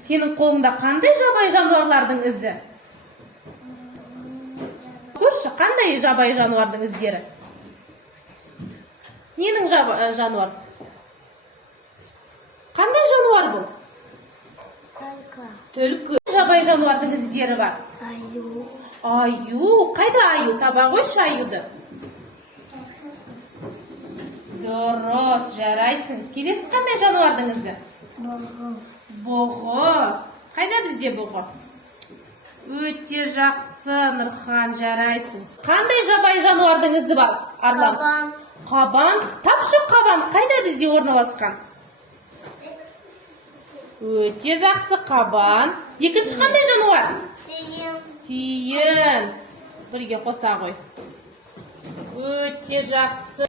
Сенің қолыңда қандай жабайы жануарлардың ізі? Көрші, қандай жабайы жануардың іздері? Ненің жануар? Қандай жануар бұл? Түлкі. Жабайы жануардың іздері бар? Аю. Аю. Қайда аю? Таба қойшы аюды. Дұрыс, жарайсың. Келесі қандай жануардың ізі? Бұғы. Бұғы. Қайда бізде бұғы? Өте жақсы, Нұрхан, жарайсың. Қандай жабайы жануардың ізі бар? Арлан? Қабан. Қабан. Тапшы қабан. Қайда бізде орналасқан? Өте жақсы, қабан. Екінші қандай жануар? Тиін. Тиін. Бірге қоса ғой. Өте жақсы.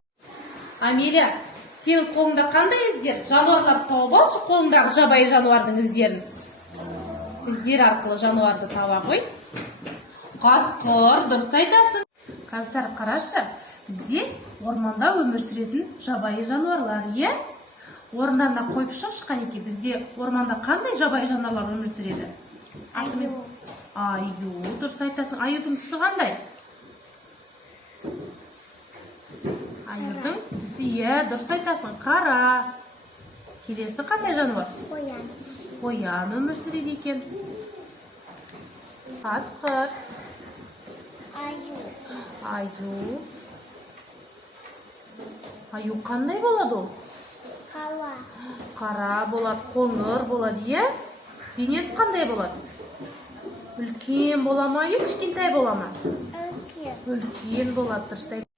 Амелия, сенің қолыңда қандай іздер? Жануарларды тауып алшы, қолыңдағы жабайы жануардың іздерін. Іздер арқылы жануарды таба ғой. Қасқыр, дұрыс айтасың. Кәусар, қарашы, бізде орманда өмір сүретін жабайы жануарлар, е? Орындарына қойып шықшы, Қанеке, бізде орманда қандай жабайы жануарлар өмір сүреді? Аю. Аю, дұрыс айтасың. Аюдың түсі қандай? Аюдың түсі, дұрыс айтасың, қара. Келесі қандай жануар? Қоян. Қоян өмір сүреді екен. Қасқыр. Аю. Аю. Аю қандай болады ол? Қала. Қара болады, қоңыр болады, е? Денесі қандай болады? Үлкен бола ма, кішкентай бола ма? Үлкен. Үлкен болады, дұрыс айтасың.